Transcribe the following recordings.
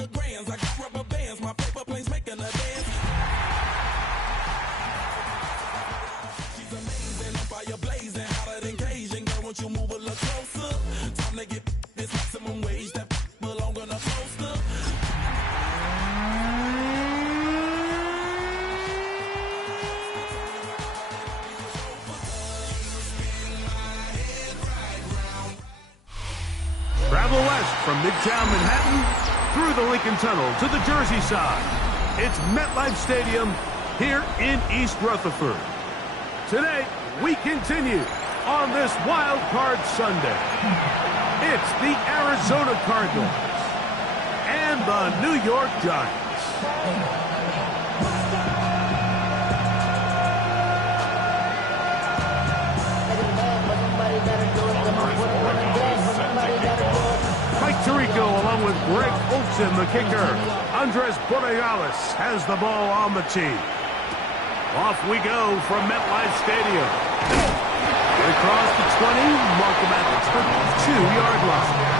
of grands. I got rubber bands, my paper planes making a dance. She's amazing, on fire blazing, hotter than Cajun. Girl, won't you move a little closer? Time to get this maximum wage that belong on a poster. Travel west from Midtown Manhattan through the Lincoln Tunnel to the Jersey side. It's MetLife Stadium here in East Rutherford. Today, we continue on this Wild Card Sunday. It's the Arizona Cardinals and the New York Giants. Mike Tirico along with Greg Olson, the kicker. Andres Borregales has the ball on the tee. Off we go from MetLife Stadium. Across the 20, mark him at the 22-yard line.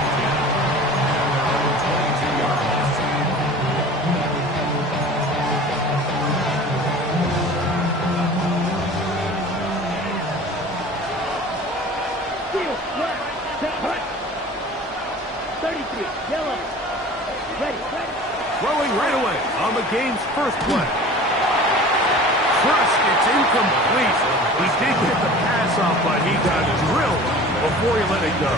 Throwing right away on the game's first play. Trust, it's incomplete. He did get the pass off, but he got drilled before he let it go.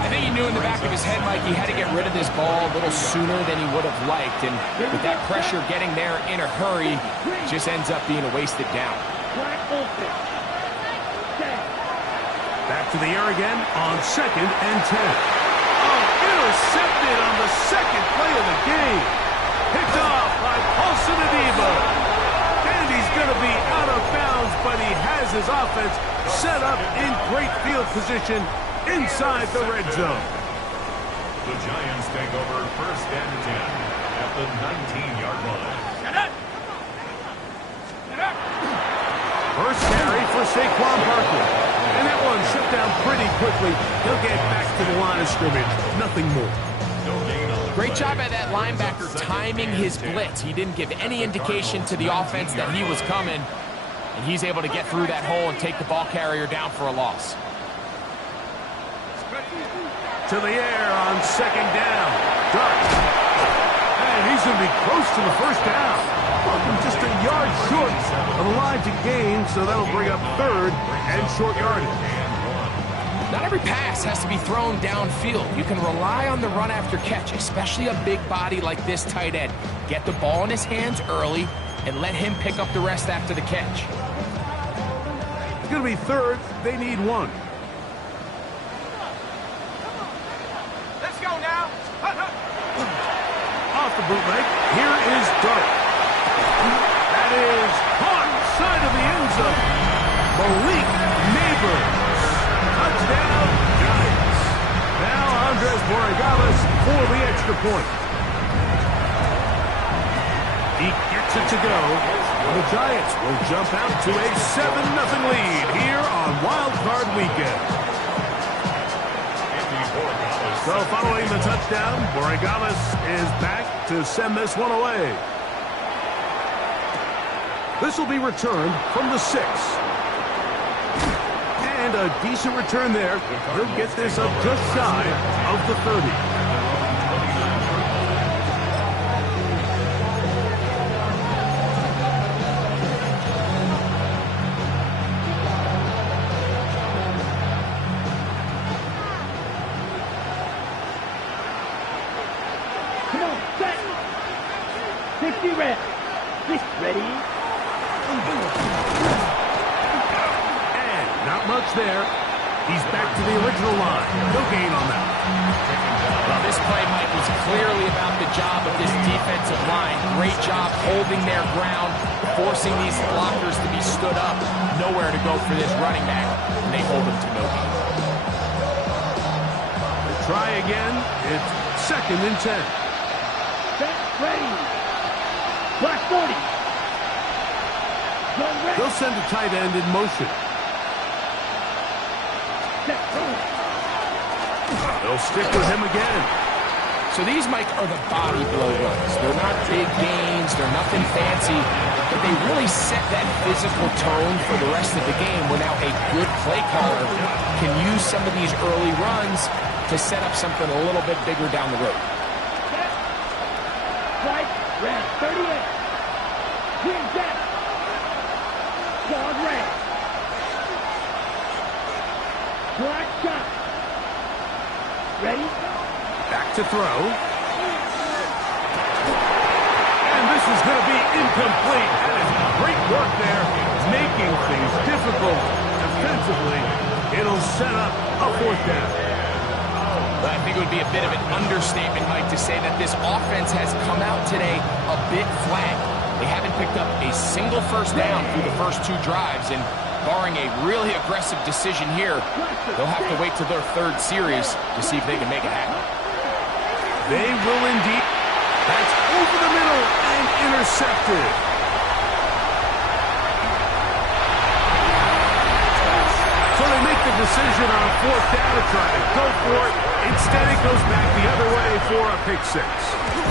I think he knew in the back of his head, Mike, he had to get rid of this ball a little sooner than he would have liked. And with that pressure getting there in a hurry, it just ends up being a wasted down. Back to the air again on 2nd and 10. Oh, intercepted on the second play of the game. Picked off by Paulson Adebo. And he's going to be out of bounds, but he has his offense set up in great field position inside the red zone. The Giants take over 1st and 10 at the 19-yard line. First carry for Saquon Barkley. And that one shut down pretty quickly. He'll get back to the line of scrimmage. Nothing more. Great job by that linebacker timing his blitz. He didn't give any indication to the offense that he was coming. And he's able to get through that hole and take the ball carrier down for a loss. To the air on 2nd down. Dart. And he's going to be close to the first down. Just a yard short of the line to gain, so that'll bring up 3rd and short yardage. Not every pass has to be thrown downfield. You can rely on the run after catch, especially a big body like this tight end. Get the ball in his hands early and let him pick up the rest after the catch. It's going to be 3rd. They need 1. Let's go now. Off the bootleg, here is Dart. That is caught side of the end zone. Malik Neighbors. Touchdown, Giants. Now Andres Borregales for the extra point. He gets it to go. The Giants will jump out to a 7-0 lead here on Wild Card Weekend. So following the touchdown, Borregales is back to send this one away. This will be returned from the 6. And a decent return there. He'll get this up just shy of the 30. Come on, set. 60 reps. Ready? And not much there. He's back to the original line. No gain on that. Well, this play, Mike, was clearly about the job of this defensive line. Great job holding their ground, forcing these blockers to be stood up. Nowhere to go for this running back, and they hold him to no gain. Try again. It's 2nd and 10. Set, ready. Black 40. They'll send the tight end in motion. They'll stick with him again. So these, Mike, are the body blow runs. They're not big gains, they're nothing fancy, but they really set that physical tone for the rest of the game where now a good play caller can use some of these early runs to set up something a little bit bigger down the road. Strike, red, 38. Swing back. Guard red. Black shot. Ready? Back to throw. And this is going to be incomplete. That is great work there, making things difficult defensively. It'll set up a fourth down. But I think it would be a bit of an understatement, Mike, to say that this offense has come out today a bit flat. They haven't picked up a single first down through the first two drives, and barring a really aggressive decision here, they'll have to wait till their third series to see if they can make it happen. They will indeed. That's over the middle and intercepted. So they make the decision on fourth down to try to go for it. Instead, it goes back the other way for a pick six.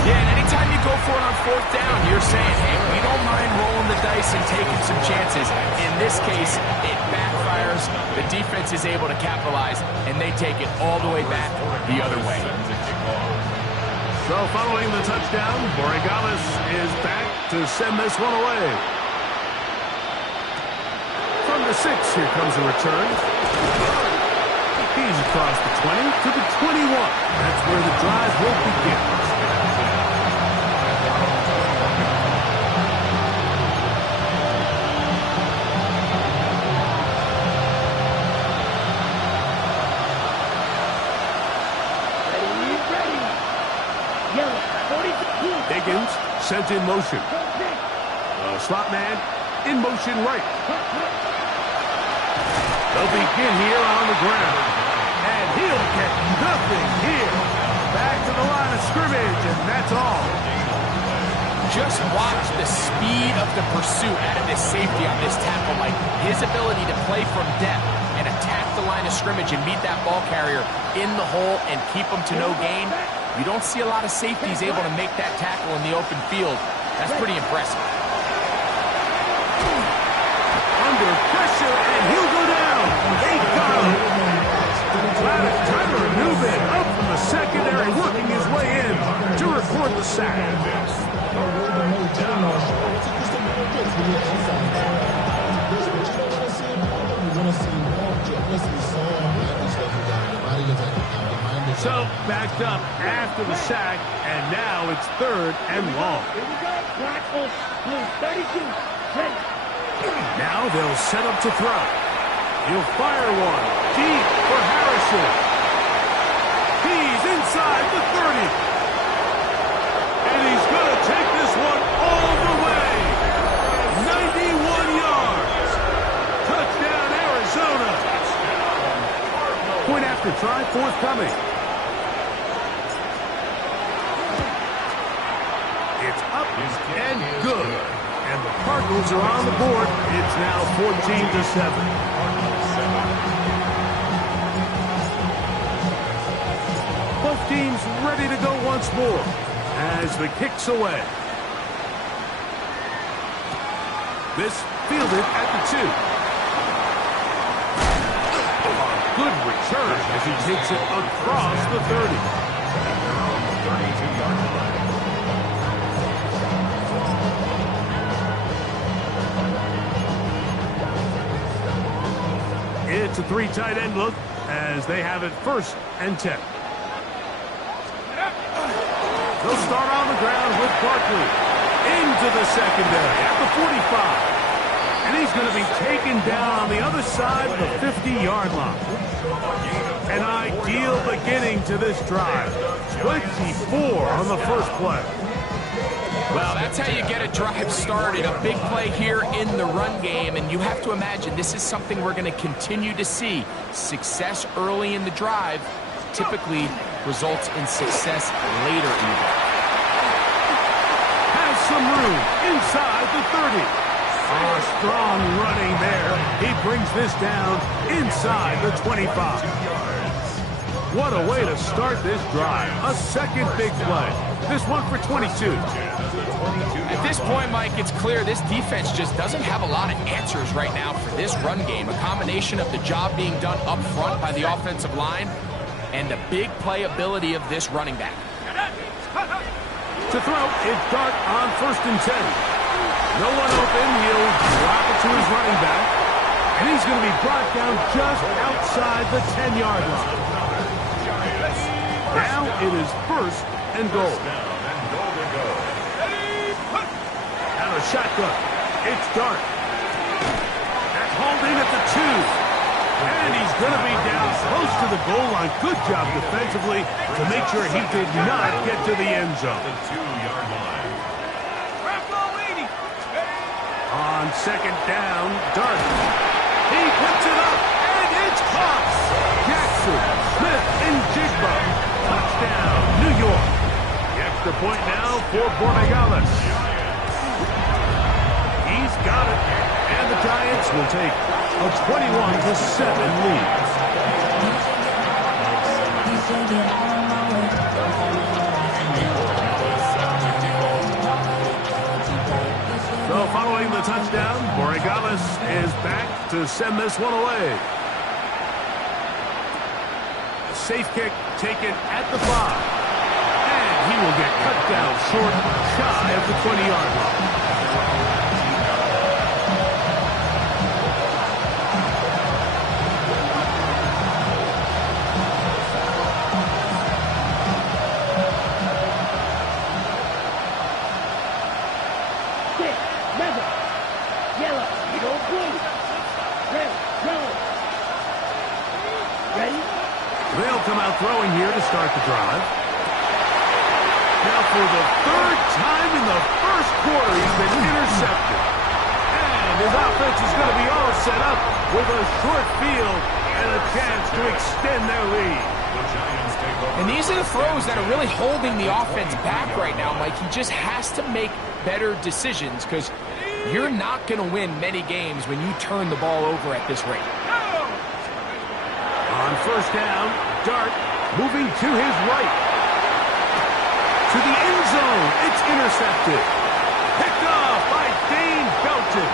Yeah, and anytime you go for it on fourth down, you're saying, hey, we don't mind rolling the dice and taking some chances. In this case, it backfires. The defense is able to capitalize, and they take it all the way back the other way. So following the touchdown, Borregales is back to send this one away. From the 6, here comes a return. He's across the 20 to the 21. That's where the drive will begin. Higgins sent in motion. Slot man in motion right. They'll begin here on the ground. And he'll get nothing here. Back to the line of scrimmage, and that's all. Just watch the speed of the pursuit out of this safety on this tackle, Mike. His ability to play from depth and attack the line of scrimmage and meet that ball carrier in the hole and keep him to no gain. You don't see a lot of safeties able to make that tackle in the open field. That's pretty impressive. Under pressure, and he'll go down. They got him. Tyler Newman up from the secondary, working his way in to record the sack. So, backed up after the sack, and now it's 3rd and long. Here we go. Black on blue, 32. Ready. Now they'll set up to throw. He'll fire one deep for Harrison. He's inside the 30. And he's going to take this one all the way. 91 yards. Touchdown, Arizona. Point after try forthcoming. It's up and good. And the Cardinals are on the board. It's now 14-7. Both teams ready to go once more as the kick's away. This fielded at the 2. A good return as he takes it across the 30. 32-yard line. It's a 3 tight end look as they have it 1st and 10. They'll start on the ground with Barkley into the secondary at the 45. And he's going to be taken down on the other side of the 50-yard line. An ideal beginning to this drive. 24 on the first play. Well, that's how you get a drive started. A big play here in the run game, and you have to imagine this is something we're going to continue to see. Success early in the drive typically results in success later in the drive. Has some room inside the 30. Strong running there. He brings this down inside the 25. What a way to start this drive. A second big play. This one for 22. At this point, Mike, it's clear this defense just doesn't have a lot of answers right now for this run game. A combination of the job being done up front by the offensive line and the big playability of this running back. To throw, it's Dart on 1st and 10. No one open. He'll drop it to his running back. And he's going to be brought down just outside the 10-yard line. Now it is 1st and goal. Out of shotgun. It's Dart. That's holding at the 2. And he's going to be down close to the goal line. Good job defensively to make sure he did not get to the end zone. The 2-yard line. On 2nd down, Dart. He puts it up, and it's caught. Jackson, Smith, and Jigba. Touchdown, New York. The extra point now for Borregales. He's got it. And the Giants will take a 21-7 lead. So following the touchdown, Borregales is back to send this one away. A safe kick taken at the 5. And he will get cut down short, shy of the 20-yard line. They'll come out throwing here to start the drive. Now for the 3rd time in the 1st quarter, he's been intercepted. And his offense is going to be all set up with a short field and a chance to extend their lead. And these are the throws that are really holding the offense back right now, Mike. He just has to make better decisions because you're not going to win many games when you turn the ball over at this rate. On 1st down, Dart moving to his right. To the end zone. It's intercepted. Picked off by Dane Belton.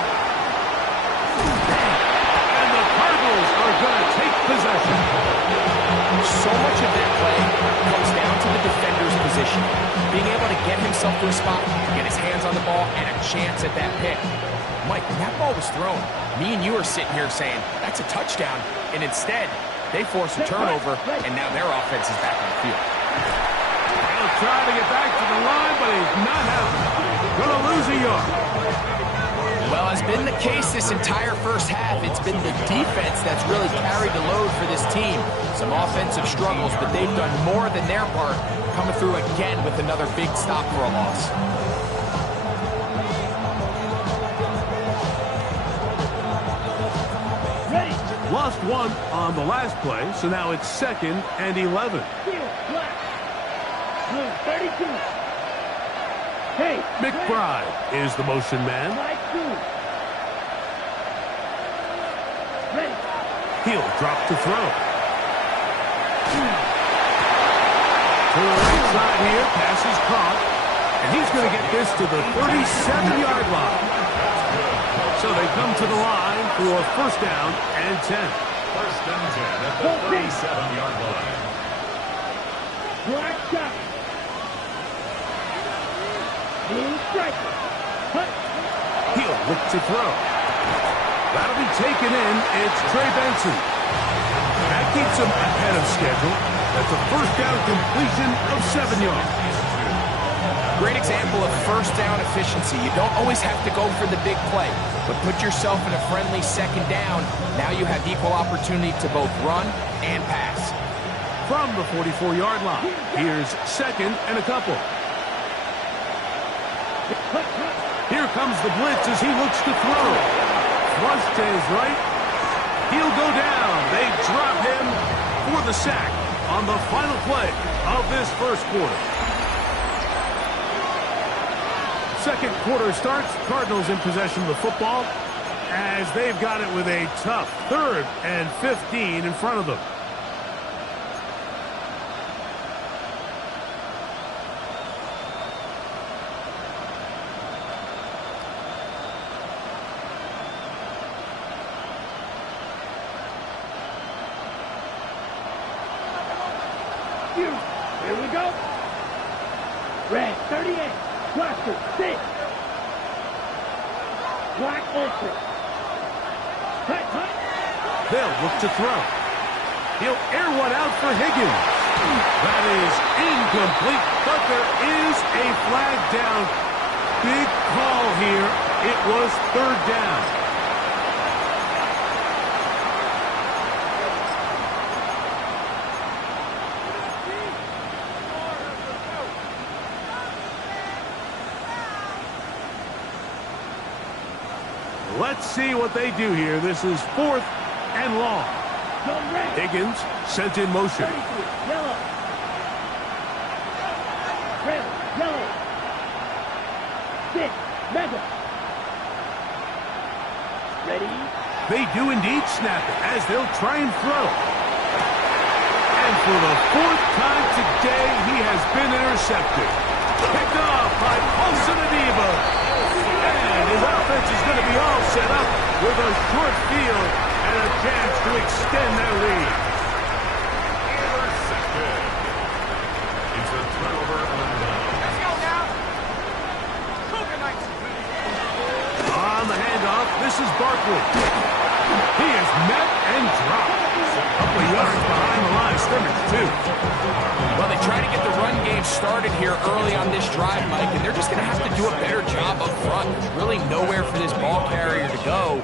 And the Cardinals are going to take possession. So much of that play comes down to the defender's position. Being able to get himself to a spot, get his hands on the ball, and a chance at that pick. Mike, when that ball was thrown, me and you are sitting here saying, that's a touchdown. And instead, they force a turnover, and now their offense is back on the field. He'll try to get back to the line, but he's not happening. Going to lose a yard. Well, as been the case this entire 1st half, it's been the defense that's really carried the load for this team. Some offensive struggles, but they've done more than their part, coming through again with another big stop for a loss. Lost 1 on the last play, so now it's 2nd and 11. 32. Hey, McBride is the motion man. Ready. He'll drop to throw. To the right side here, pass is caught. And he's going to get this to the 37-yard line. So they come to the line for 1st down and 10. 1st and 10 at the 37-yard line. Black shot. Blue striker. He'll look to throw. That'll be taken in. It's Trey Benson. That keeps him ahead of schedule. That's a 1st down completion of 7 yards. Great example of 1st down efficiency. You don't always have to go for the big play, but put yourself in a friendly 2nd down. Now you have equal opportunity to both run and pass. From the 44-yard line, here's 2nd and a couple. Here comes the blitz as he looks to throw. Flush to his right. He'll go down. They drop him for the sack on the final play of this 1st quarter. 2nd quarter starts. Cardinals in possession of the football as they've got it with a tough 3rd and 15 in front of them. Red 38. Blaster 6. Black Ultra. Cut, cut. They'll look to throw. He'll air one out for Higgins. That is incomplete, but there is a flag down. Big call here. It was third down. Let's see what they do here. This is 4th and long. Higgins sent in motion. Yellow. Red, yellow. 6, mega. Ready? They do indeed snap it as they'll try and throw. And for the 4th time today, he has been intercepted. Picked off by Paulson Adebo. And his offense is going to be all set up with a short field and a chance to extend their lead. Intercepted. It's a turnover on down. Let's go now. On the handoff, this is Barkley. He is met and dropped. A couple of yards behind the line of scrimmage, too. Well, they try to get the run game started here early on this drive, Mike, and they're just going to have to do a better job up front. There's really nowhere for this ball carrier to go.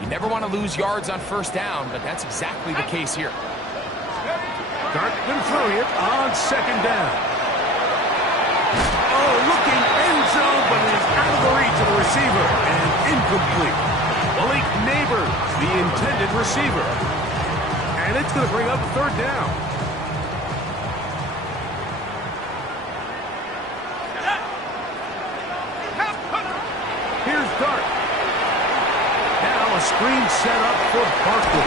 You never want to lose yards on first down, but that's exactly the case here. Dart going to throw here on second down. Oh, looking end zone, but it is out of the reach of the receiver and incomplete. Malik Neighbors, the intended receiver. And it's going to bring up a third down. Here's Dart. Now a screen set up for Barkley.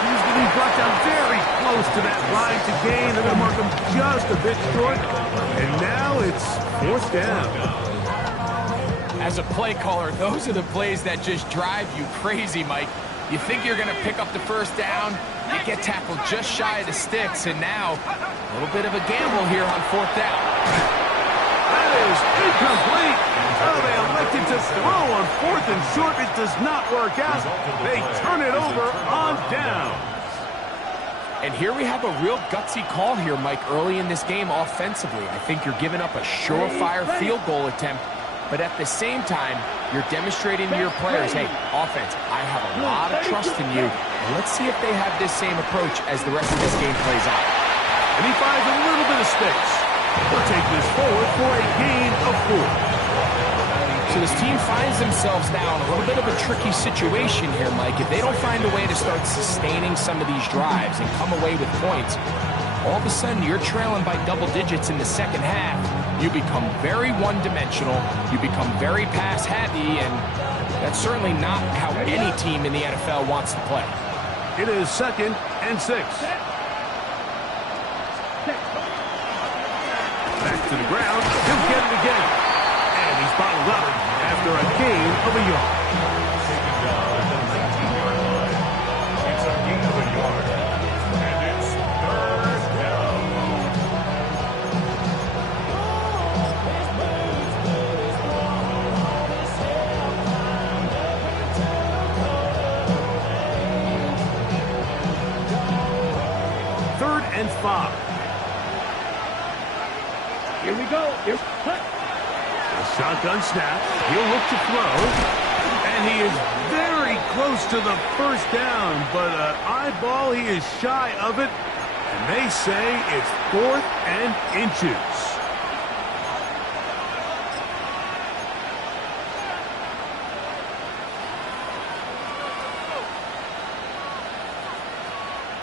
He's going to be brought down very close to that line to gain. They're going to mark him just a bit short. And now it's 4th down. As a play caller, those are the plays that just drive you crazy, Mike. You think you're going to pick up the first down, you get tackled just shy of the sticks, and now a little bit of a gamble here on 4th down. That is incomplete. Oh, they elected to throw on 4th and short. It does not work out. They turn it over on down. And here we have a real gutsy call here, Mike, early in this game offensively. I think you're giving up a surefire field goal attempt, but at the same time, you're demonstrating to your players, hey, offense, I have a lot of trust in you. Let's see if they have this same approach as the rest of this game plays out. And he finds a little bit of space. He'll take this forward for a gain of 4. So this team finds themselves now in a little bit of a tricky situation here, Mike. If they don't find a way to start sustaining some of these drives and come away with points, all of a sudden you're trailing by double digits in the second half. You become very one-dimensional. You become very pass-heavy, and that's certainly not how any team in the NFL wants to play. It is 2nd and 6. Back to the ground. He'll get it again. And he's bottled up after a gain of a yard. Taken down at the 19-yard line. It's a gain of a yard. And it's 3rd down. Third and 5. Here we go. Here's cut. A shotgun snap. He'll look to throw. And he is very close to the first down, but an eyeball, he is shy of it. And they say it's 4th and inches.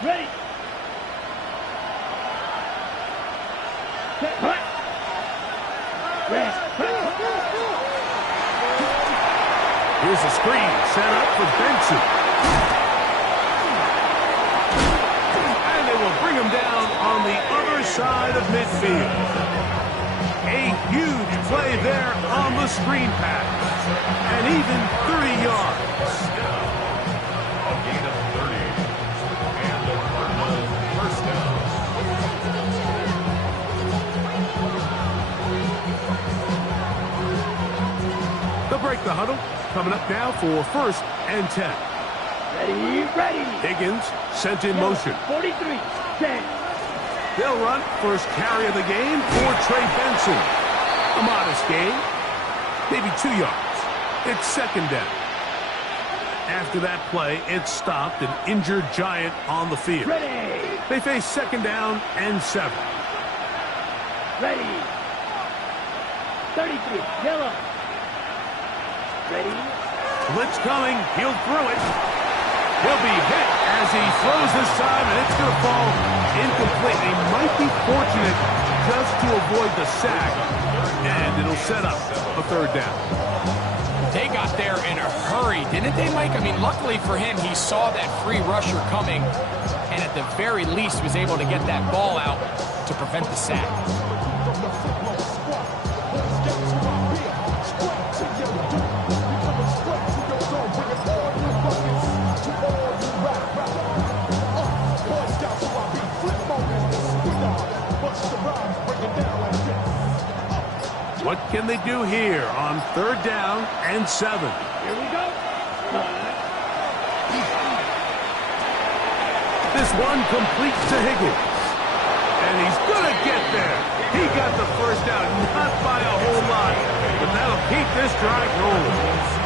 Ready. Set. Cut. Rest. Here's a screen set up for Benson. And they will bring him down on the other side of midfield. A huge play there on the screen pass. And even 30 yards. A gain of 30. And the Cardinals first down. break the huddle. Coming up now for 1st and 10. Ready. Higgins sent in motion. 43, 10. They'll run first carry of the game for Trey Benson. A modest gain, maybe 2 yards. It's 2nd down. After that play, it stopped an injured Giant on the field. Ready. They face 2nd down and 7. Ready. 33, yellow. Ready. Blitz coming. He'll throw it. He'll be hit as he throws this time, and it's going to fall incomplete. He might be fortunate just to avoid the sack, and it'll set up a 3rd down. They got there in a hurry, didn't they, Mike? I mean, luckily for him, he saw that free rusher coming, and at the very least was able to get that ball out to prevent the sack. What can they do here on 3rd down and 7? Here we go. This one complete to Higgins. And he's going to get there. He got the 1st down, not by a whole lot, but that'll keep this drive rolling.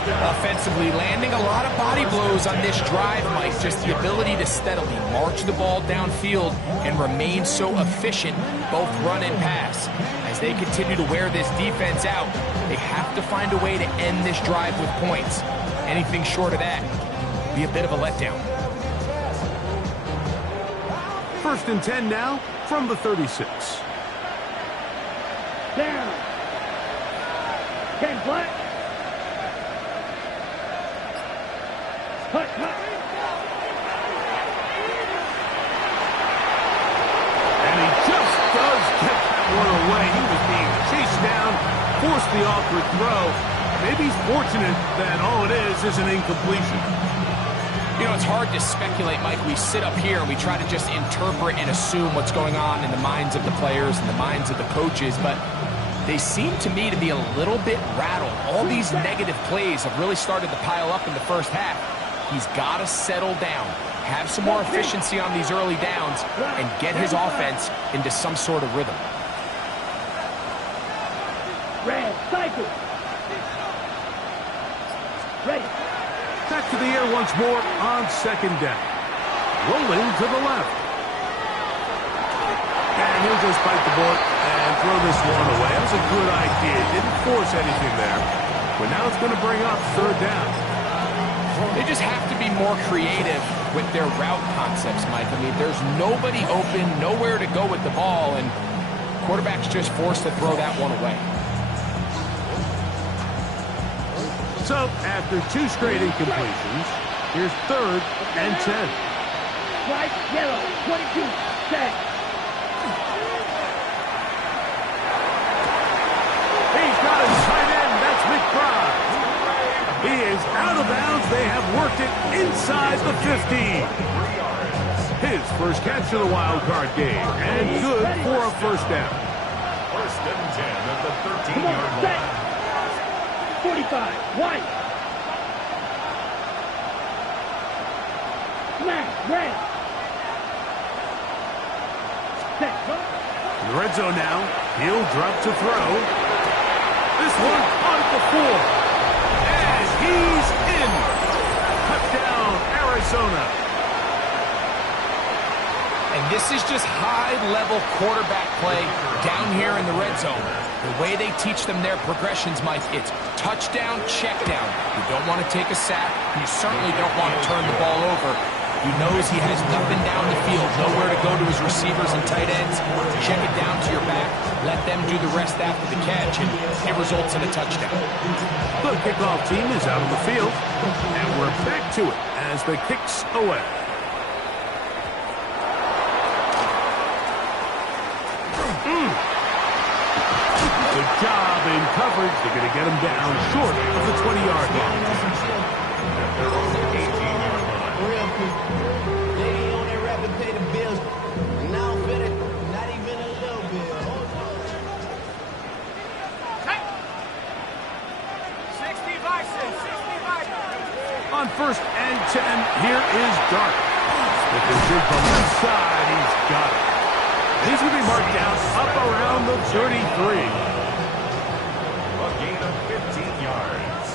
Offensively, landing a lot of body blows on this drive, Mike. Just the ability to steadily march the ball downfield and remain so efficient, both run and pass. As they continue to wear this defense out, they have to find a way to end this drive with points. Anything short of that would be a bit of a letdown. 1st and 10 now from the 36. Down. 10 flat. Cut. And he just does get that one away. He was being chased down, forced the awkward throw. Maybe he's fortunate that all it is an incompletion. You know, it's hard to speculate, Mike. We sit up here and we try to just interpret and assume what's going on in the minds of the players and the minds of the coaches, but they seem to me to be a little bit rattled. All these negative plays have really started to pile up in the 1st half. He's got to settle down, have some more efficiency on these early downs, and get his offense into some sort of rhythm. Red, cycle. Ready. Back to the air once more on 2nd down. Rolling to the left. And he'll just bite the bullet and throw this one away. That was a good idea. Didn't force anything there. But now it's going to bring up 3rd down. They just have to be more creative with their route concepts, Mike. I mean, there's nobody open, nowhere to go with the ball, and quarterback's just forced to throw that one away. So, after 2 straight incompletions, here's 3rd and 10. Strike, yellow, 22, set. He's got his tight end. That's McBride. He is out of bounds. They have worked it inside the 15. His 1st catch of the wild card game, and good for a 1st down. 1st and 10 at the 13-yard Set. line. 45, white. Smash, red. Set. In the red zone now, he'll drop to throw. This one caught at the 4. And he's in. Touchdown, Arizona. And this is just high-level quarterback play down here in the red zone. The way they teach them their progressions, Mike, it's touchdown, check down. You don't want to take a sack. You certainly don't want to turn the ball over. He knows he has nothing down the field, nowhere to go to his receivers and tight ends. Check it down to your back. Let them do the rest after the catch, and it results in a touchdown. The kickoff team is out on the field, and we're back to it as the kick's away. Good job in coverage. They're going to get him down short of the 20-yard line. They're on the 18-yard line. Real quick. They on their rapid pay the bills. Now fit it. Not even a little bit. first and 10, here is Dart. With his dig from left side, he's got it. He's going to be marked down up around the 33. A gain of 15 yards.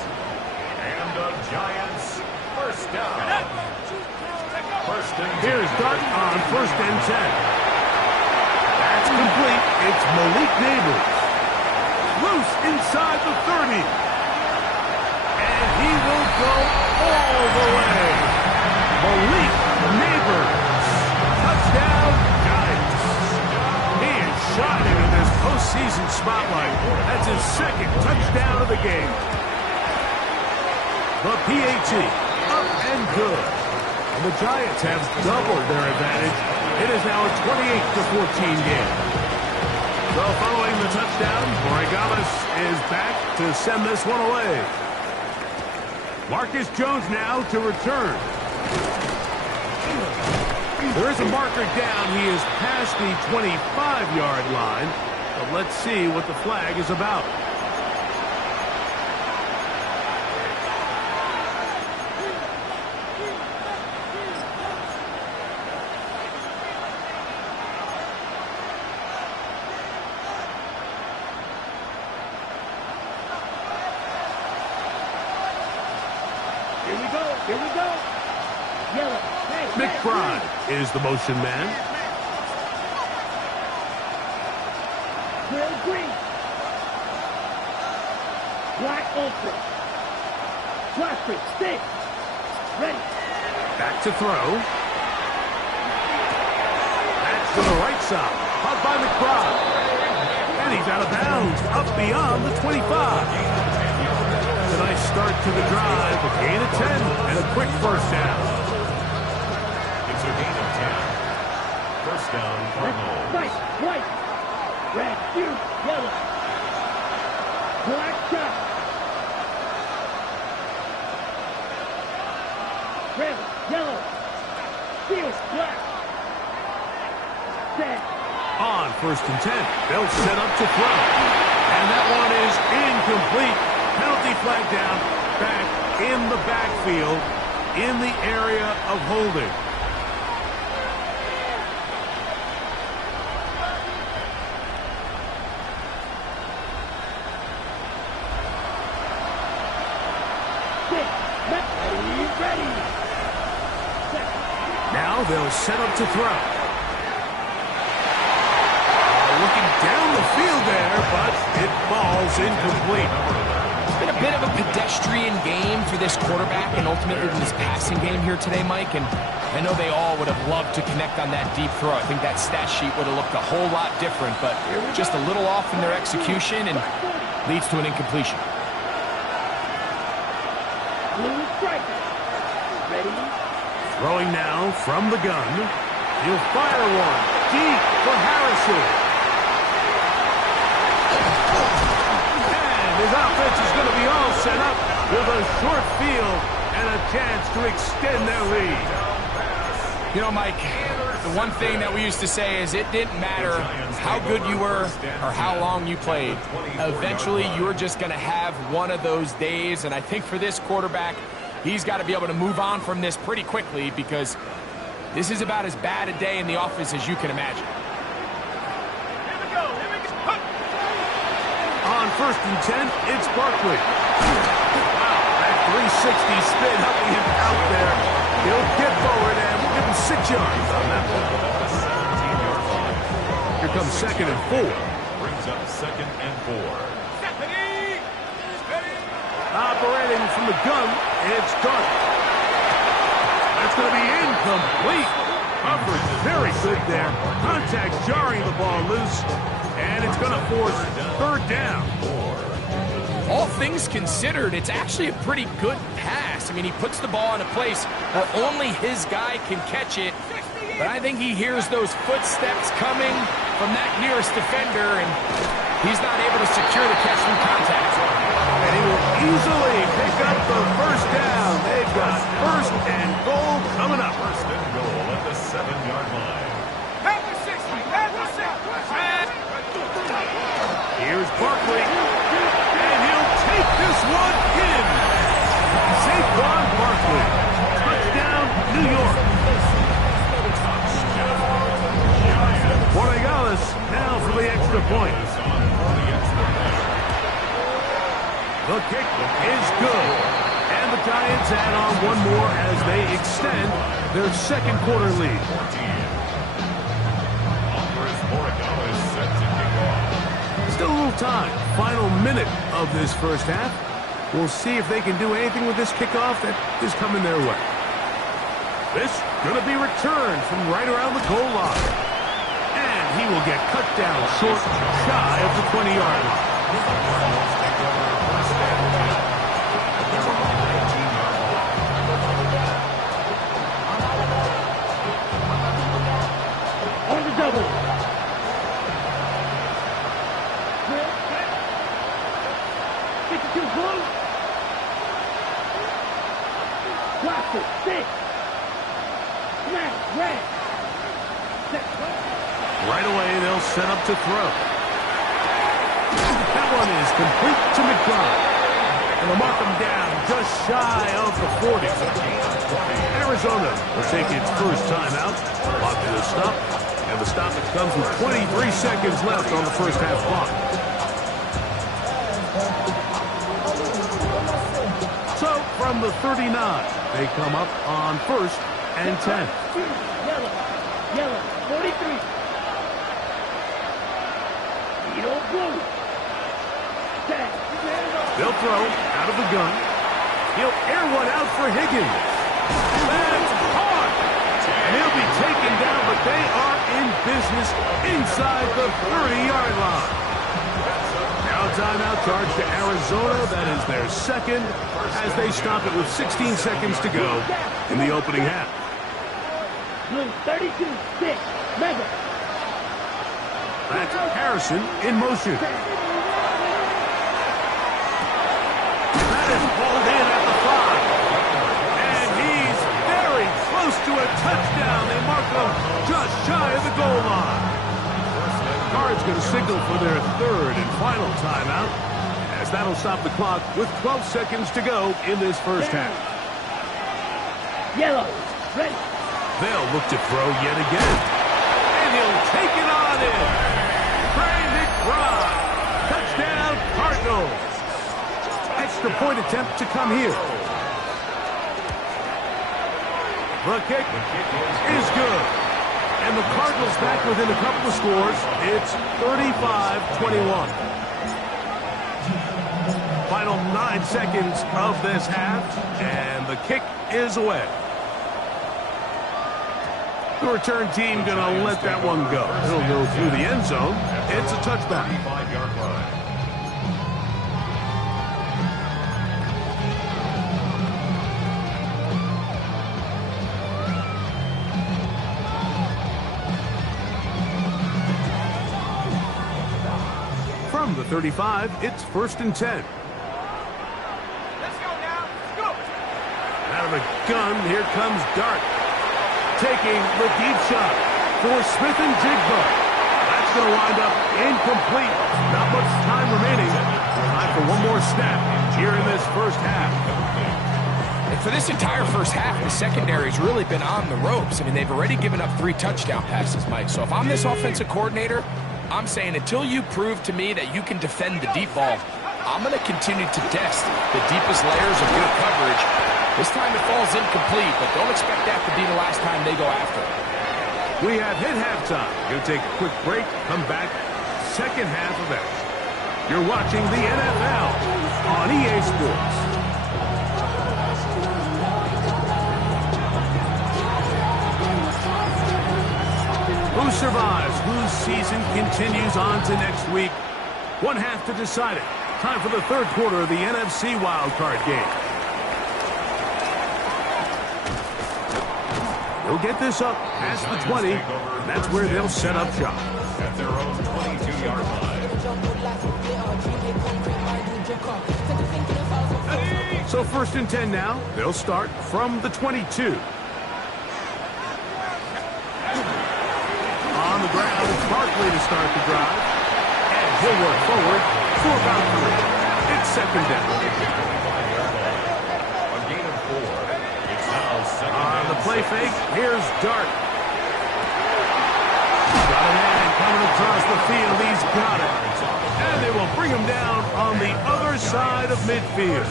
And the Giants first down. First and 10. Here's Dart on first and 10. That's complete. It's Malik Neighbors. Loose inside the 30. And he will go all the way. Malik Neighbors. Touchdown, Giants. He is shining in this postseason spotlight. That's his second touchdown of the game. The PAT, up and good. And the Giants have doubled their advantage. It is now a 28-14 game. So following the touchdown, Borregales is back to send this one away. Marcus Jones now to return. There is a marker down. He is past the 25-yard line. But let's see what the flag is about. Here we go. Yellow. Hey, McBride is the motion man. Real green. Black ultra. Crossfit. Stick. Ready. Back to throw. That's to the right side. Caught by McBride. And he's out of bounds. Up beyond the 25. A nice start to the drive. A gain of 10 and a quick first down. It's a gain of 10. First down, Cardinals. White. Red. Blue. Yellow. Black shot. Red. Yellow. Steel. Black. Set. On first and 10. They'll set up to throw. And that one is incomplete. Penalty flag down, back in the backfield, in the area of holding. Ready. Now they'll set up to throw. Looking down the field there, but it falls incomplete. It's been a bit of a pedestrian game for this quarterback and ultimately in this passing game here today, Mike. And I know they all would have loved to connect on that deep throw. I think that stat sheet would have looked a whole lot different, but just a little off in their execution and leads to an incompletion. Blue striker. Ready. Throwing now from the gun. He'll fire one deep for Harrison. His offense is going to be all set up with a short field and a chance to extend their lead. You know, Mike, the one thing that we used to say is it didn't matter how good you were or how long you played. Eventually, you're just going to have one of those days, and I think for this quarterback, he's got to be able to move on from this pretty quickly because this is about as bad a day in the office as you can imagine. On first and 10, it's Barkley. Wow, that 360 spin helping him out there. He'll get forward, and we'll give him 6 yards on that one. Here comes second and 4. Brings up second and 4. Operating from the gun, it's Dart. That's going to be incomplete. Covered very good there. Contact jarring the ball loose. And it's going to force third down. All things considered, it's actually a pretty good pass. I mean, he puts the ball in a place where only his guy can catch it. But I think he hears those footsteps coming from that nearest defender, and he's not able to secure the catch from contact. And he will easily pick up the first down. They've got first and goal coming up. First and goal at the 7-yard line. Here's Barkley, and he'll take this one in. Saquon Barkley point. The kick is good. And the Giants add on one more as they extend their second quarter lead. Still a little time. Final minute of this first half. We'll see if they can do anything with this kickoff that is coming their way. This going to be returned from right around the goal line. And he will get cut down short, shy of the 20-yard line. On the double. Right away, they'll set up to throw. That one is complete to McBride. And they'll mark him down just shy of the 40. Arizona will take its first timeout. Clock to the stop. And the stop that comes with 23 seconds left on the first half clock. So, from the 39, they come up on first and 10. Yellow, 43. You don't go. They'll throw out of the gun. He'll air one out for Higgins. That's hard. And he'll be taken down, but they are in business inside the 30-yard line. Now timeout charge to Arizona. That is their second as they stop it with 16 seconds to go in the opening half. Blue 32-6. Mega. That's Harrison in motion. That is pulled in at the 5. And he's very close to a touchdown. They mark him just shy of the goal line. Guard's going to signal for their third and final timeout, as that'll stop the clock with 12 seconds to go in this first half. Yellow, ready. They'll look to throw yet again. And he'll take it on in. Trey McBride. Touchdown, Cardinals. Extra point attempt to come here. The kick is good. And the Cardinals back within a couple of scores. It's 35-21. Final 9 seconds of this half. And the kick is away. The return team going to let that one go. It'll go through the end zone. It's a touchback. From the 35, it's first and 10. Let's go now. Let's go. Out of the gun, here comes Dart. Taking the deep shot for Smith and Jigba. That's going to wind up incomplete. Not much time remaining. Time for one more snap here in this first half. And for this entire first half, the secondary's really been on the ropes. I mean, they've already given up 3 touchdown passes, Mike. So if I'm this offensive coordinator, I'm saying until you prove to me that you can defend the deep ball, I'm going to continue to test the deepest layers of your coverage. This time it falls incomplete, but don't expect that to be the last time they go after it. We have hit halftime. Going to take a quick break. Come back. Second half of action. You're watching the NFL on EA Sports. Who survives? Whose season continues on to next week? One half to decide it. Time for the third quarter of the NFC wildcard game. They'll get this up past the 20, and that's where they'll set up shop. At their own 22-yard line. So first and 10 now. They'll start from the 22. On the ground, it's Barkley to start the drive. And he'll work forward for about 3. It's second down. On the play fake, here's Dart. Got an end coming across the field. He's got it. And they will bring him down on the other side of midfield.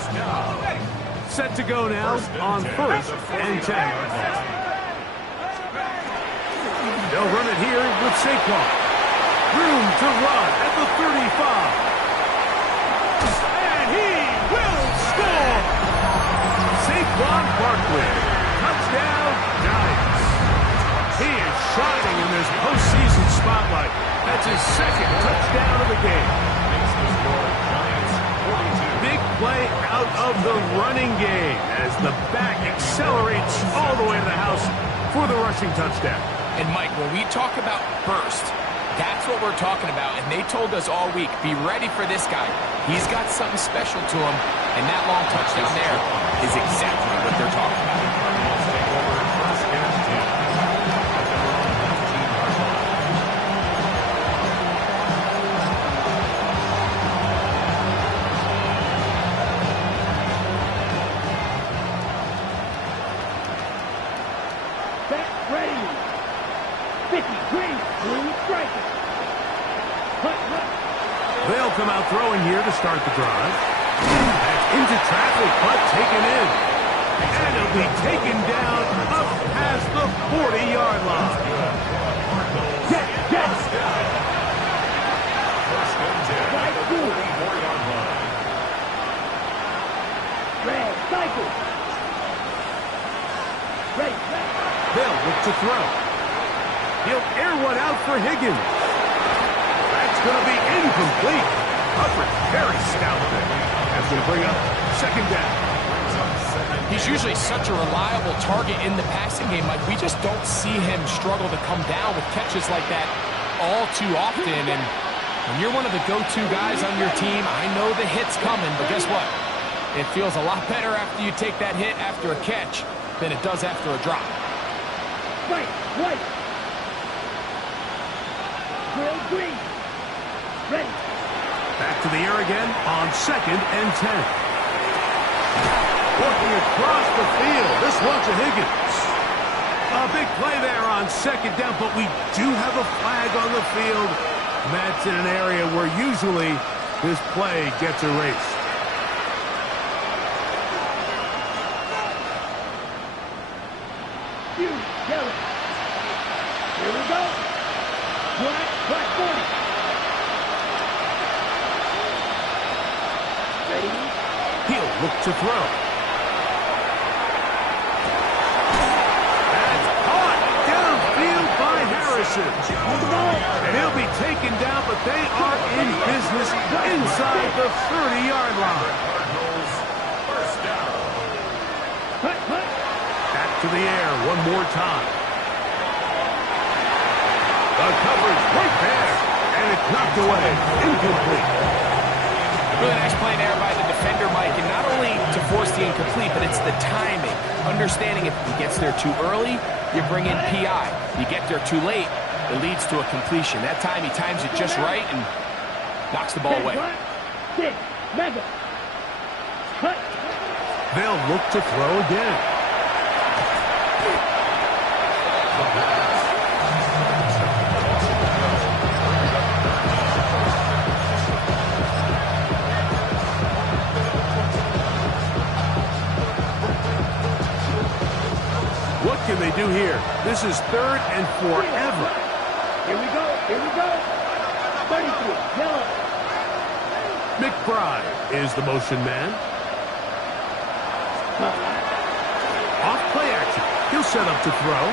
Set to go now on 1st and 10. They'll run it here with Saquon. Room to run at the 35. And he will score! Saquon Barkley. Touchdown, Giants. He is shining in this postseason spotlight. That's his 2nd touchdown of the game. Big play out of the running game as the back accelerates all the way to the house for the rushing touchdown. And Mike, when we talk about burst, that's what we're talking about. And they told us all week, be ready for this guy. He's got something special to him. And that long touchdown there is exactly what they're talking about. They'll come out throwing here to start the drive. That's into traffic, but taken in. And it'll be taken down up past the 40-yard line. Yes! Red, cycle. Ready. They'll look to throw. He'll air one out for Higgins. That's going to be incomplete. Hubbard very stout there. That's going to bring up 2nd down. He's usually such a reliable target in the passing game. Like, we just don't see him struggle to come down with catches like that all too often. And when you're one of the go-to guys on your team, I know the hit's coming, but guess what? It feels a lot better after you take that hit after a catch than it does after a drop. Right. Grill green. Ready. Back to the air again on 2nd and 10. Working across the field. This one's to Higgins. A big play there on 2nd down, but we do have a flag on the field. And that's in an area where usually this play gets erased. Yellow. Here we go. Black 40. Ready? He'll look to throw. That's caught downfield by Harrison. And he'll be taken down, but they are in business inside the 30-yard line. Back to the air one more time. The coverage right there. And it's knocked away. Incomplete. Really nice play there by the defender, Mike. And not only to force the incomplete, but it's the timing. Understanding if he gets there too early, you bring in PI. You get there too late, it leads to a completion. That time he times it just right and knocks the ball away. They'll look to throw again. What can they do here? This is 3rd and forever. Here we go. 33, yellow. McBride is the motion man. Off play action. He'll set up to throw.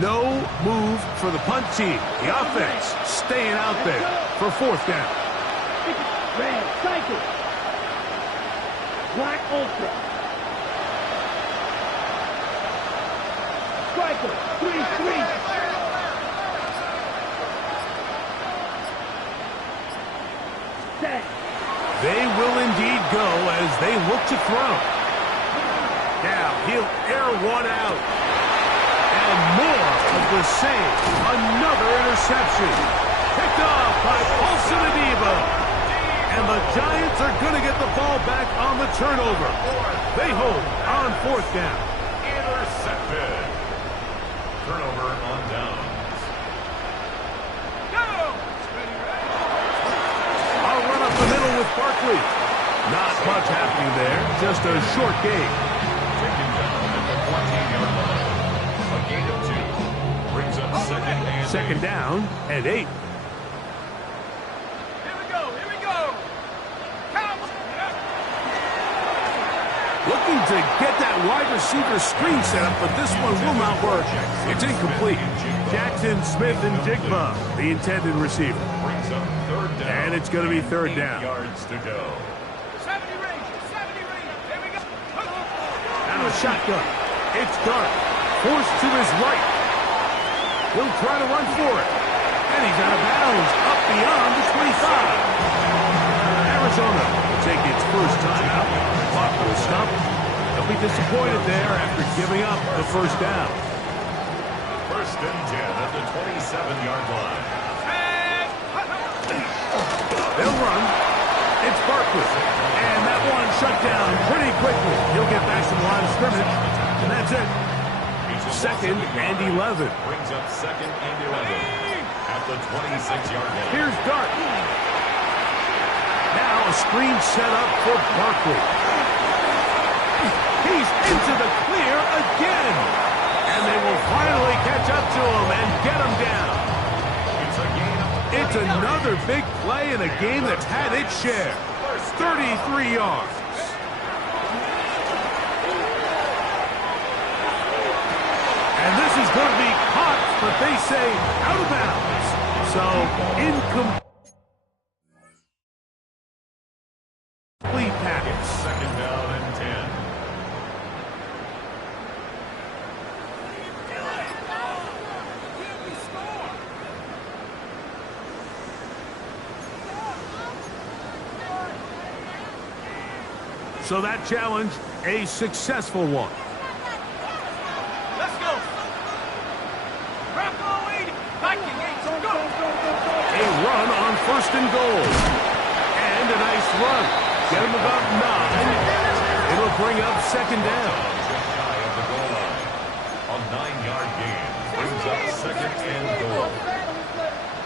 No move for the punt team. The offense staying out there for 4th down. Red, cycle. Black ultra. Striker, 3-3. Set. They will indeed go as they look to throw. Now he'll air one out. And more of the same. Another interception. Picked off by Paulson Adebo. And the Giants are going to get the ball back on the turnover. They hold on 4th down. Intercepted. Turnover on downs. I'll run up the middle with Barkley. Not much happening there. Just a short game. Taken down at the 14-yard line. A gain of 2. Brings up second down and 8. Looking to get that wide receiver screen set up, but this one will not work. It's incomplete. Jackson, Smith, and Jigba, the intended receiver. Brings up 3rd down. And it's going to be 3rd 8 down. yards to go. 70 range, here we go. And a shotgun. It's Dart. Forced to his right. He'll try to run for it. And he's out of bounds. Up beyond the 25. Arizona will take its first time out. Clock will stop. They'll be disappointed there after giving up the first down. 1st and 10 at the 27-yard line. They'll run. It's Barkley. And that one shut down pretty quickly. He'll get back to the line of scrimmage. And that's it. 2nd and 11. Brings up 2nd and 11 at the 26-yard line. Here's Dart. Now a screen set up for Barkley. He's into the clear again. And they will finally catch up to him and get him down. It's another big play in a game that's had its share. 33 yards. And this is going to be caught, but they say out of bounds. So, incomplete pass. 2nd down and 10. So that challenge, a successful one. Let's go. Bravo 80. Vikings, go. A run on 1st and goal. And a nice run. Get him about 9. It'll bring up 2nd down. Just shy of the goal line. A 9-yard gain. Brings up 2nd and goal.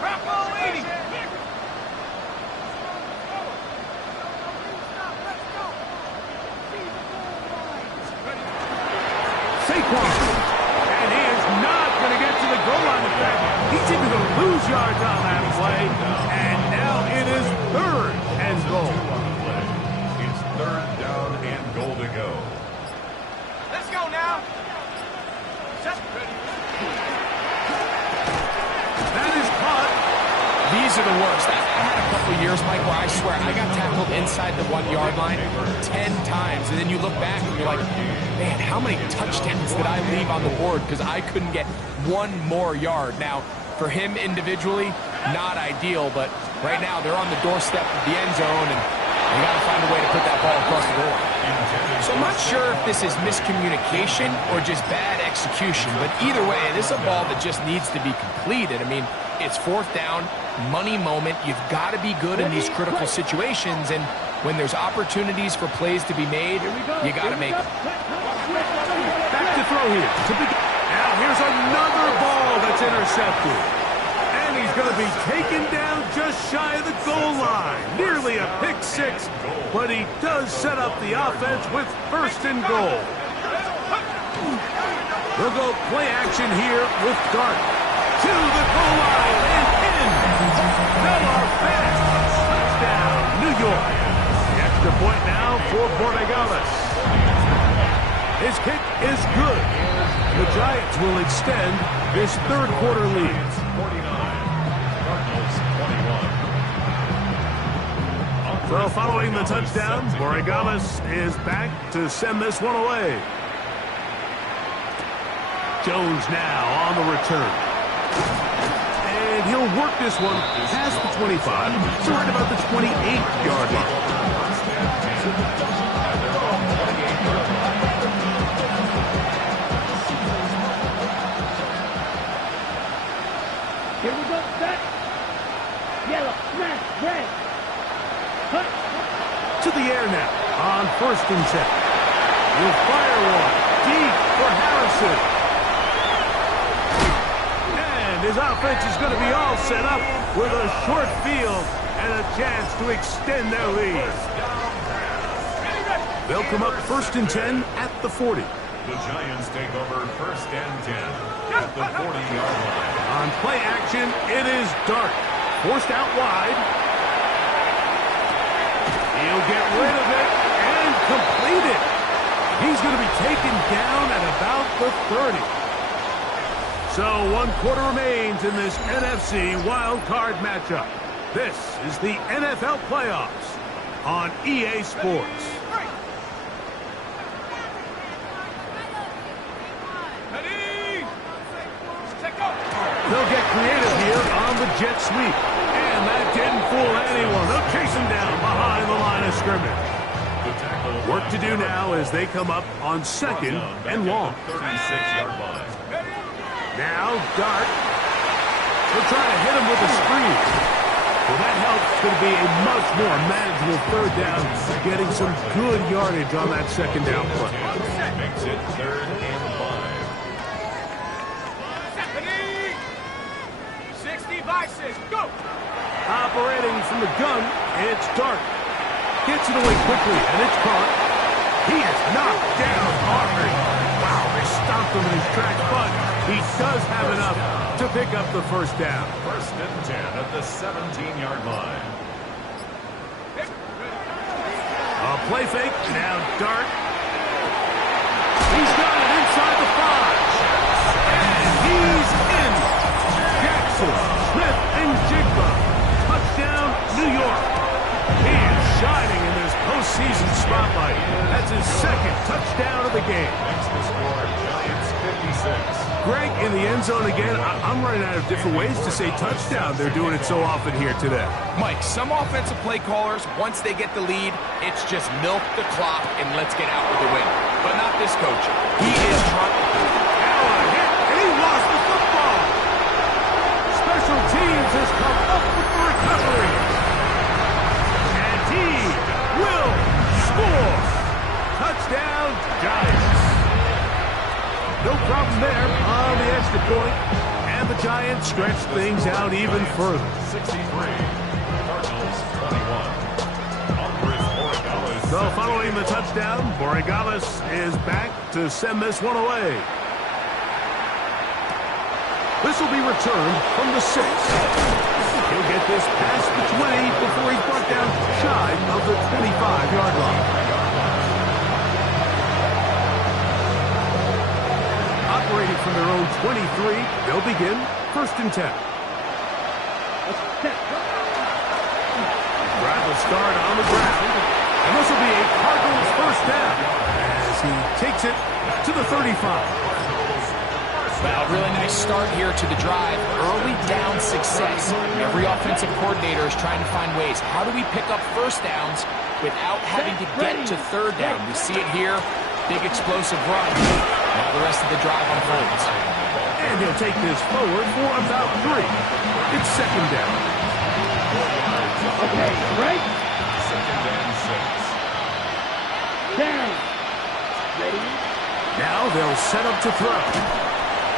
Bravo 80. Saquon. And he is not going to get to the goal line. In fact, he's even going to lose yards on that play. And now it is 3rd and goal. It's 3rd down and goal to go. Let's go now. That is caught. These are the worst. I had a couple years, Mike, where I swear I got tackled inside the 1-yard line 10 times. And then you look back and you're like, man, how many touchdowns did I leave on the board because I couldn't get one more yard? Now, for him individually, not ideal, but right now they're on the doorstep of the end zone, and they got to find a way to put that ball across the goal line. So I'm not sure if this is miscommunication or just bad execution, but either way, this is a ball that just needs to be completed. I mean, it's 4th down, money moment. You've got to be good in these critical situations, and when there's opportunities for plays to be made, you got to make them. Back to throw here. Now here's another ball that's intercepted. And he's going to be taken down just shy of the goal line. Nearly a pick 6, but he does set up the offense with 1st and goal. We'll go play action here with Dart. To the goal line and in. Miller fast. Touchdown, New York. The extra point now for Borregales. His kick is good. The Giants will extend this 3rd quarter lead. 49. Cardinals 21. So following the touchdown, Borregales is back to send this one away. Jones now on the return. And he'll work this one past the 25, so right about the 28-yard line. At their own 28-yard line. Here we go, set. Yellow, smash, red. Cut. To the air now on 1st and 10. He'll fire one deep for Harrison. And his offense is going to be all set up with a short field and a chance to extend their lead. They'll come up 1st and 10 at the 40. The Giants take over 1st and 10 at the 40-yard line. On play action, it is Dart. Forced out wide. He'll get rid of it and complete it. He's going to be taken down at about the 30. So 1 quarter remains in this NFC wild card matchup. This is the NFL playoffs on EA Sports. They'll get creative here on the jet sweep. And that didn't fool anyone. They'll chase him down behind the line of scrimmage. Work to do now as they come up on 2nd and long. 36-yard line. Now, Dart. They'll try to hit him with a screen. Well, that helps. It's going to be a much more manageable 3rd down, getting some good yardage on that 2nd down play. Makes it 3rd and 5. 60 by 6, go! Operating from the gun, it's Dart. Gets it away quickly, and it's caught. He is knocked down hard. Wow, they stopped him in his tracks, but he does have enough to pick up the 1st down. 1st and 10 at the 17-yard line. A play fake, now Dart. He's got it inside the 5. And he's in. Jackson, Smith, and Jigba. Touchdown, New York. He is shining in this postseason spotlight. That's his 2nd touchdown of the game. Makes the score Giants 56. Greg, in the end zone again. I'm running out of different ways to say touchdown. They're doing it so often here today. Mike, some offensive play callers, once they get the lead, it's just milk the clock and let's get out with the win. But not this coach. He is trying. Now a hit, and he lost the football. Special teams has come up with the recovery. And he will score. Touchdown, Giants. No problem there on the extra point. And the Giants stretch things out even further. 63. Cardinals 21. So following the touchdown, Borregales is back to send this one away. This will be returned from the 6. He'll get this past the 20 before he's brought down shy of the 25-yard line. Operating from their own 23, they'll begin 1st and 10. Drive will start on the ground. And this will be a Cardinals 1st down as he takes it to the 35. Well, really nice start here to the drive. Early down success. Every offensive coordinator is trying to find ways. How do we pick up 1st downs without having to get to 3rd down? We see it here. Big explosive run. Now the rest of the drive unfolds. And he'll take this forward for about 3. It's 2nd down. Okay, right? 2nd and 6. Down. Ready? Now they'll set up to throw.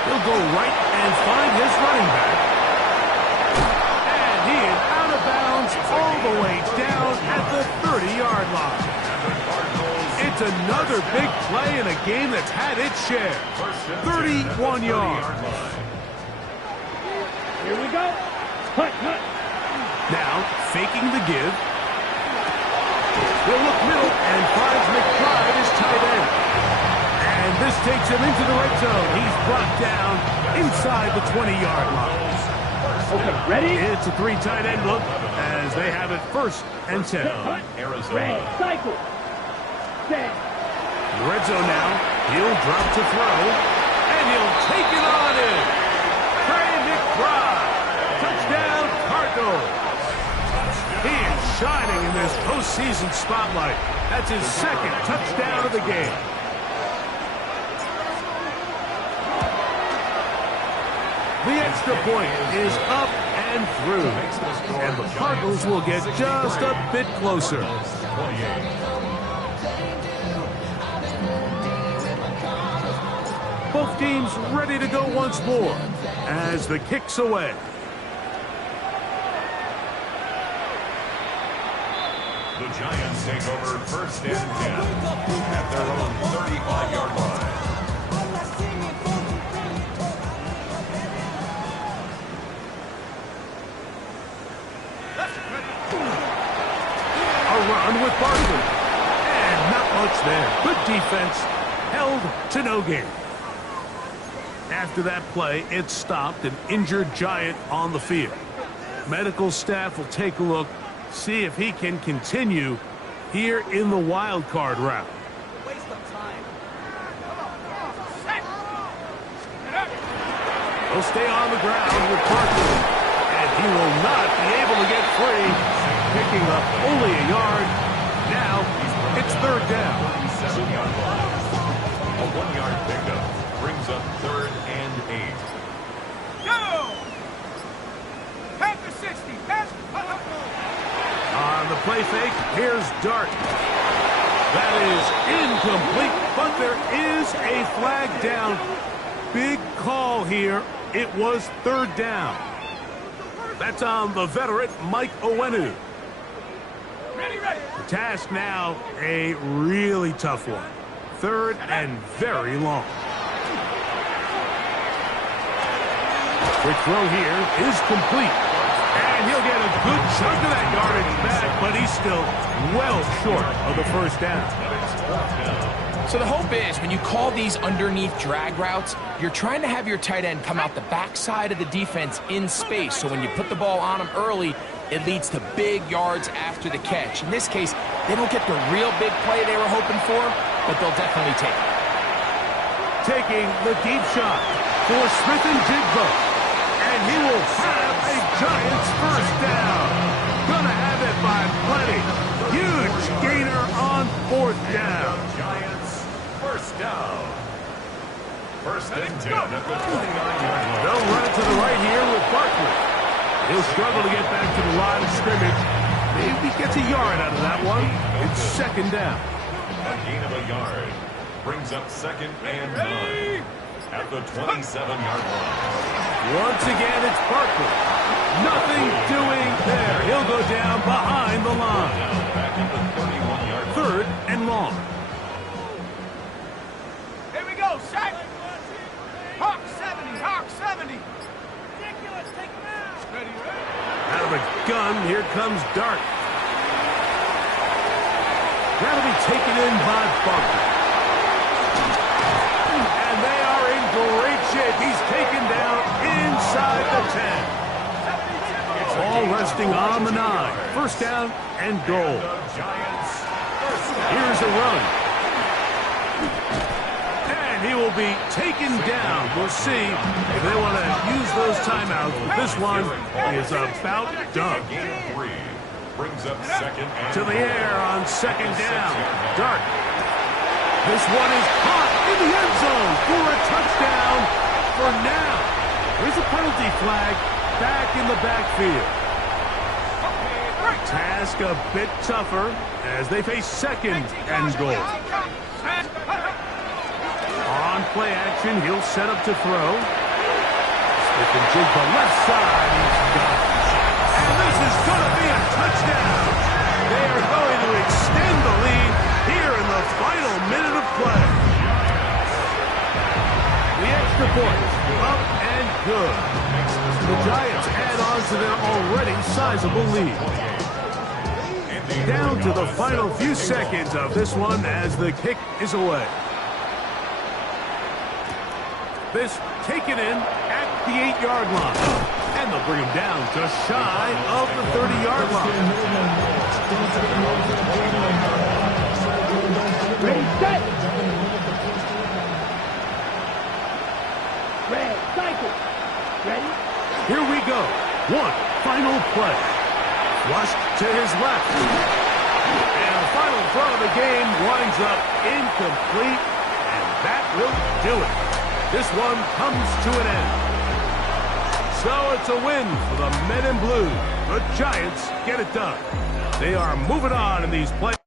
He'll go right and find his running back. And he is out of bounds all the way down at the 30-yard line. It's another big play in a game that's had its share. 31 yards. Here we go. Cut. Now, faking the give. He'll look middle and finds McBride as tight end. And this takes him into the red zone. He's brought down inside the 20-yard line. Okay, ready? It's a 3 tight end look as they have it 1st and 10. Red, cycle. Set. The red zone now. He'll drop to throw. And he'll take it on in. Trey McBride. Touchdown, Cardinals. He is shining in this postseason spotlight. That's his second touchdown of the game. The extra point is up and through, and the Cardinals will get just a bit closer. Both teams ready to go once more as the kick's away. The Giants take over first and 10 at their own 35-yard line. A run with Barkley. And not much there. Good defense. Held to no gain. After that play, it stopped an injured Giant on the field. Medical staff will take a look, see if he can continue here in the wild card route. He'll stay on the ground with Barkley, and he will not be able to get free, picking up only a yard. Now it's third down. 37-yard line. A 1-yard pickup brings up third and 8. Go! Pass the 60. Pass. On the play fake, here's Dart. That is incomplete, but there is a flag down. Big call here. It was third down. That's on the veteran, Mike Owenu. The task now, a really tough one. Third and very long. Quick throw here is complete. And he'll get a good chunk of that yardage back, but he's still well short of the first down. So the hope is when you call these underneath drag routes, you're trying to have your tight end come out the backside of the defense in space. So when you put the ball on him early, it leads to big yards after the catch. In this case, they don't get the real big play they were hoping for, but they'll definitely take it. Taking the deep shot for Smith and Jigba. And he will have a Giants first down. Gonna have it by plenty. Huge gainer on fourth down. Giants first down. First and 10 at the 29-yard line. They'll run it to the right here with Barkley. He'll struggle to get back to the line of scrimmage. Maybe gets a yard out of that one. It's second down. A gain of a yard brings up second and 9 at the 27-yard line. Once again, it's Barkley. Nothing doing there. He'll go down behind the line. Back at the 31-yard line. Third and long. Here we go, sack. Hawk 70, Hawk 70. Ridiculous, take him out. Ready. Out of a gun, here comes Dart. That'll be taken in by Barkley. And they are in great shape. He's taken down inside the 10. All resting on the 9. First down and goal. Here's a run. And he will be taken down. We'll see if they want to use those timeouts. But this one is about done. Brings up second and To the air on second down. Dart. This one is caught in the end zone for a touchdown for now. There's a penalty flag back in the backfield. Task a bit tougher as they face second and goal. On play action, he'll set up to throw. Smith and Jigba left side. He's got it. And this is going to be a touchdown. They are going to extend the lead here in the final minute of play. The extra point, up and good. The Giants add on to their already sizable lead. Down to the final few seconds of this one as the kick is away. This taken in at the 8-yard line. And they'll bring him down just shy of the 30-yard line. Ready, set. Red, cycle. Ready? Here we go. One final play. Flushed to his left. And the final throw of the game winds up incomplete, and that will do it. This one comes to an end. So it's a win for the men in blue. The Giants get it done. They are moving on in these playoffs.